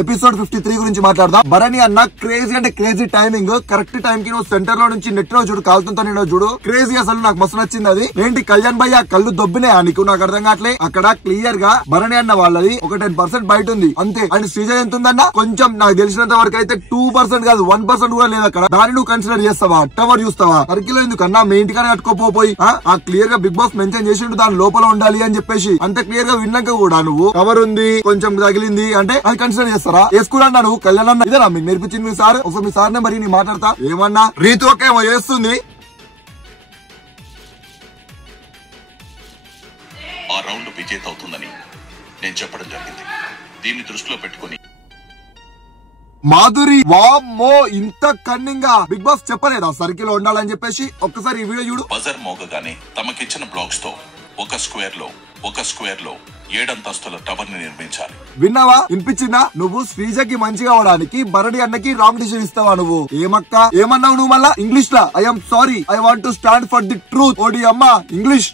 Episode 53 గురించి మాట్లాడదాం. భరణి అన్న క్రేజీ అంటే క్రేజీ టైమింగ్, కరెక్ట్ టైం కి నువ్వు సెంటర్ లో నుంచి నెట్ లో చూడు, కాలుతుంటా నేను చూడు, క్రేజీ అసలు నాకు మస్తు నచ్చింది. అది ఏంటి కళ్యాణ్ భయ్య కళ్ళు దొబ్బినే నీకు, నాకు అర్థం కావట్లే. అక్కడ క్లియర్ గా భరణి అన్న వాళ్ళది ఒక 10% బయట ఉంది అంతే. అండ్ శ్రీజ ఎంత ఉందన్న, కొంచెం నాకు తెలిసినంత వరకు అయితే 2% కాదు 1% కూడా లేదు అక్కడ. దాన్ని నువ్వు కన్సిడర్ చేస్తావా? టవర్ చూస్తావా? సర్కిల్ ఎందుకన్నా మీ ఇంటికానే కట్టుకోపోయి ఆ క్లియర్ గా బిగ్ బాస్ మెన్షన్ చేసిండు దాని లోపల ఉండాలి అని చెప్పేసి. అంత క్లియర్ గా విన్నాక కూడా నువ్వు కవర్ ఉంది కొంచెం తగిలింది అంటే అది కన్సిడర్ చేస్తారా? వేసుకున్నా నువ్వు కళ్యాణ్ అన్న ఇదేనా మీకు నేర్పించింది మీ సార్? ఒకసారి మీ సార్ నే మరి నీ మాట్లాడతా. ఏమన్నా రీతి ఒకేమో చేస్తుంది. ఆ రౌండ్ విజేత అవుతుందని నేను చెప్పడం జరిగింది. దీన్ని దృష్టిలో పెట్టుకుని మాధురి వామ్మో ఇంత కన్నింగా బిగ్ బాస్ చెప్పలేదా సర్కిల్ ఉండాలని చెప్పేసి? ఒక్కసారి ఈ వీడియో చూడు. బజర్ మోగగానే తమకిచ్చిన బ్లాక్స్ తో ఒక స్క్వేర్ లో 7 అంతస్తుల టవర్ ని నిర్మించాలి. విన్నావా? వినిపించిందా? నువ్వు శ్రీజకి మంచిగా అవడానికి భరణి అన్నకి రాంగ్ డిసిషన్ ఇస్తావా? నువ్వు ఏమక్క ఏమన్నావు నువ్వు మళ్ళా ఇంగ్లీష్ లా? I'm sorry, I want to stand for the truth. ఓడి అమ్మా ఇంగ్లీష్.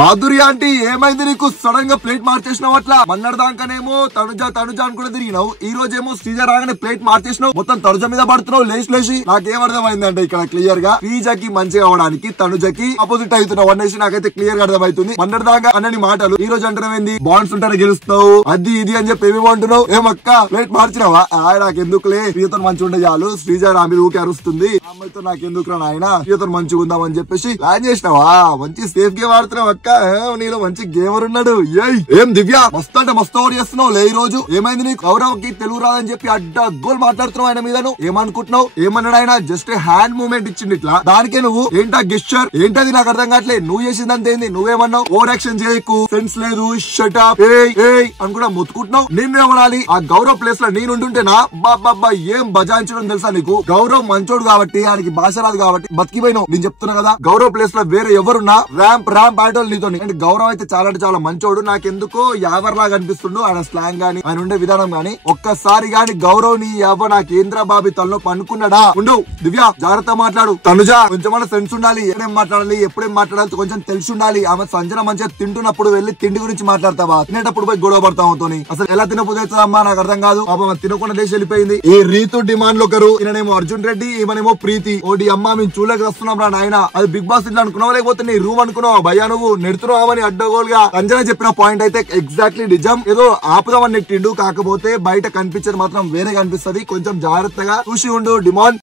మాధురి ఆంటీ ఏమైంది నీకు? సడన్ గా ప్లేట్ మార్చేసినావు. అట్లా మన్నడదాకానేమో తనుజ అని కూడా తిరిగినావు, ఈ రోజేమో శ్రీజ రాగానే ప్లేట్ మార్చేసినావు. మొత్తం తనుజ మీద పడుతున్నావు లేచి. నాకేం అర్థమైందంటే ఇక్కడ క్లియర్ గా శ్రీజకి మంచిగా అవడానికి తనుజకి అపోజిట్ అవుతున్నావు అనేసి నాకైతే క్లియర్ గా అర్థమవుతుంది. మన్నడదాకా అన్నని మాటలు ఈ రోజు అంటారేంది? బాండ్స్ ఉంటారు గెలుస్తావు అది ఇది అని చెప్పి ఏమేమో అంటున్నావు. ఏమక్క ప్లేట్ మార్చినావా? నాకెందుకులే, శ్రీజతో మంచిగా ఉండే చాలు. శ్రీజ నా మీద ఊకే అరుస్తుంది, అమ్మాయితో నాకెందుకు రా నాయన, శ్రీజతో మంచిగా ఉందామని చెప్పేసి ప్లాన్ చేసినావా? మంచి సేఫ్ గేమ్ ఆడుతున్నావు అక్క. నీలో మంచి గేమర్ ఉన్నాడు. ఏం దివ్య మస్తు అంటే మస్తు ఓవర్ చేస్తున్నావు లే. ఈ రోజు ఏమైంది నీకు? గౌరవ్కి తెలుగు రాదని చెప్పి అడ్డ గోల్ మాట్లాడుతున్నావు ఆయన మీద. నువ్వు ఏమనుకుంటున్నావు? ఏమన్నాడు ఆయన? జస్ట్ హ్యాండ్ మూవ్మెంట్ ఇచ్చింది ఇట్లా, దానికే నువ్వు ఏంటా గెస్చర్ ఏంటది నాకు అర్థం కావట్లేదు. నువ్వు చేసిందంత ఏంది? నువ్వేమన్నావు? ఓవర్ యాక్షన్ చేయకు, సెన్స్ లేదు, షట్ అప్ అని కూడా మొత్తుకుంటున్నావు. నేను ఏమనాలి? ఆ గౌరవ్ ప్లేస్ లో నేను ఉంటుంటేనా బాబా ఏం బజాయించడం తెలుసా నీకు? గౌరవ్ మంచోడు కాబట్టి ఆయనకి భాష రాదు కాబట్టి బతికిపోయినావు. నేను చెప్తున్నా కదా, గౌరవ్ ప్లేస్ లో వేరే ఎవరున్నా ర్యాంప్ ఆడేటోళ్ళు నీతో. అంటే గౌరవ్ అయితే చాలా అంటే చాలా మంచోడు. నాకెందుకో యావర్ లాగా అనిపిస్తుండు ఆయన స్లాంగ్ గానీ ఆయన ఉండే విధానం గానీ. ఒక్కసారి గాని గౌరవ్ నీ ఎవ నా కేంద్ర బాబి తనలో పనుకున్నాడా? ఉండు దివ్య జాగ్రత్త మాట్లాడు. తనుజ కొంచెం సెన్స్ ఉండాలి, ఎప్పుడేం మాట్లాడాలి ఎప్పుడేం మాట్లాడాలి కొంచెం తెలిసి ఉండాలి. ఆమె సంజన మంచిగా తింటున్నప్పుడు వెళ్ళి తిండి గురించి మాట్లాడతావా? తినేటప్పుడు పోయి గొడవ పడతావు. అసలు ఎలా తినపోతుందమ్మా నాకు అర్థం కాదు. పాపం తినకుండా లేచి వెళ్ళిపోయింది. ఈ రీతు డిమాండ్ లో ఒకరు, ఈయనేమో అర్జున్ రెడ్డి, ఈమెనేమో ప్రీతి. ఓడి అమ్మ మేము చూడలేక వస్తున్నాం రా నాయన. అది బిగ్ బాస్ ఇంట్లో అనుకున్నావా లేకపోతే నీ రూమ్ అనుకున్నావా? భయ్యా నువ్వు నెడుతున్నావని అడ్డగోలుగా సంజన చెప్పిన పాయింట్ అయితే ఎగ్జాక్ట్లీ నిజం. ఏదో ఆపుదామని నెట్టిండు, కాకపోతే బయట కనిపించేది మాత్రం వేరే కనిపిస్తది. కొంచెం జాగ్రత్తగా చూసి ఉండు డిమాండ్.